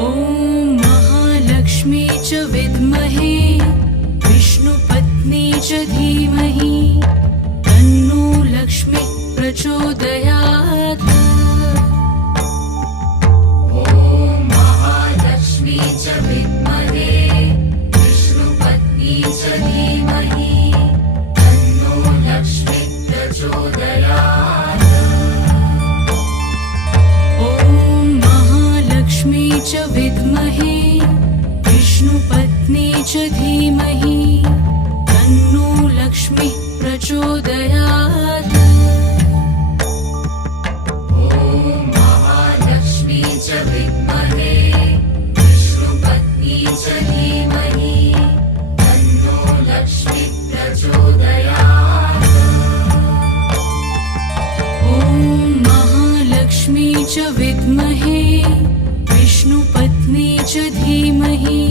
ॐ महालक्ष्मी च विद्महे विष्णुपत्नी च धीमहि तन्नो लक्ष्मी प्रचोदयात्। ॐ महालक्ष्मी च विद्महे विष्णुपत्नी च धीमहि तन्नो लक्ष्मी प्रचोदयात्। ॐ महालक्ष्मी च विद्महे विष्णुपत्नी च धीमहि तन्नो लक्ष्मी प्रचोदयात्। ॐ महालक्ष्मी च विद्महे विष्णुपत्नी च धीमहि तन्नो लक्ष्मी प्रचोदयात्। ॐ महालक्ष्मी च विद्महे विष्णुपत्नी च धीमहि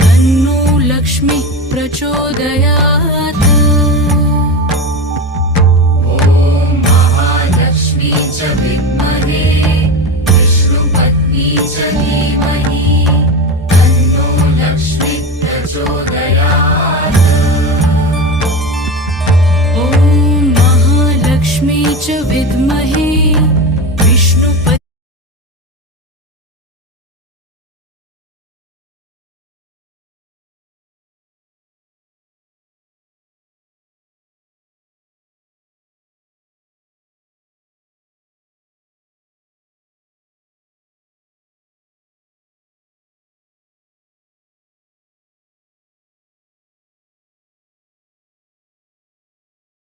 तन्नो लक्ष्मी प्रचोदयात्। ॐ महालक्ष्मी च विद्महे विष्णुपत्नी च धीमहि तन्नो लक्ष्मी प्रचोदयात्। ॐ महालक्ष्मी च विद्महे विष्णुपत्नी